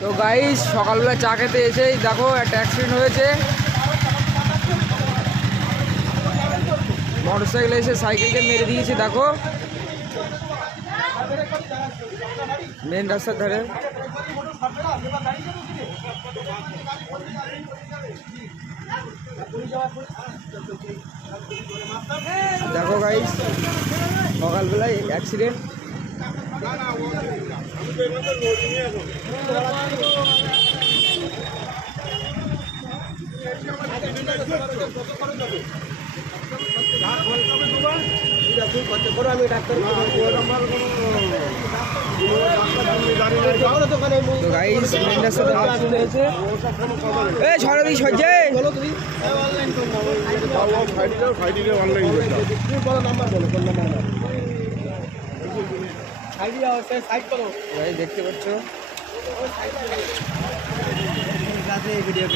তো গাইস সকালবেলা চা খেতে এসেই দেখো একটা অ্যাক্সিডেন্ট হয়েছে। মোটরসাইকেলে এসে সাইকেলকে মেরে দিয়েছে, দেখো মেন রাস্তার ধারে। দেখো গাইস সকালবেলায় অ্যাক্সিডেন্ট। তো গাইস মেন রাস্তাতে অ্যাক্সিডেন্ট হয়েছে। এই ছড়া দিই সজ্জে দেখতে পাচ্ছ ভিডিও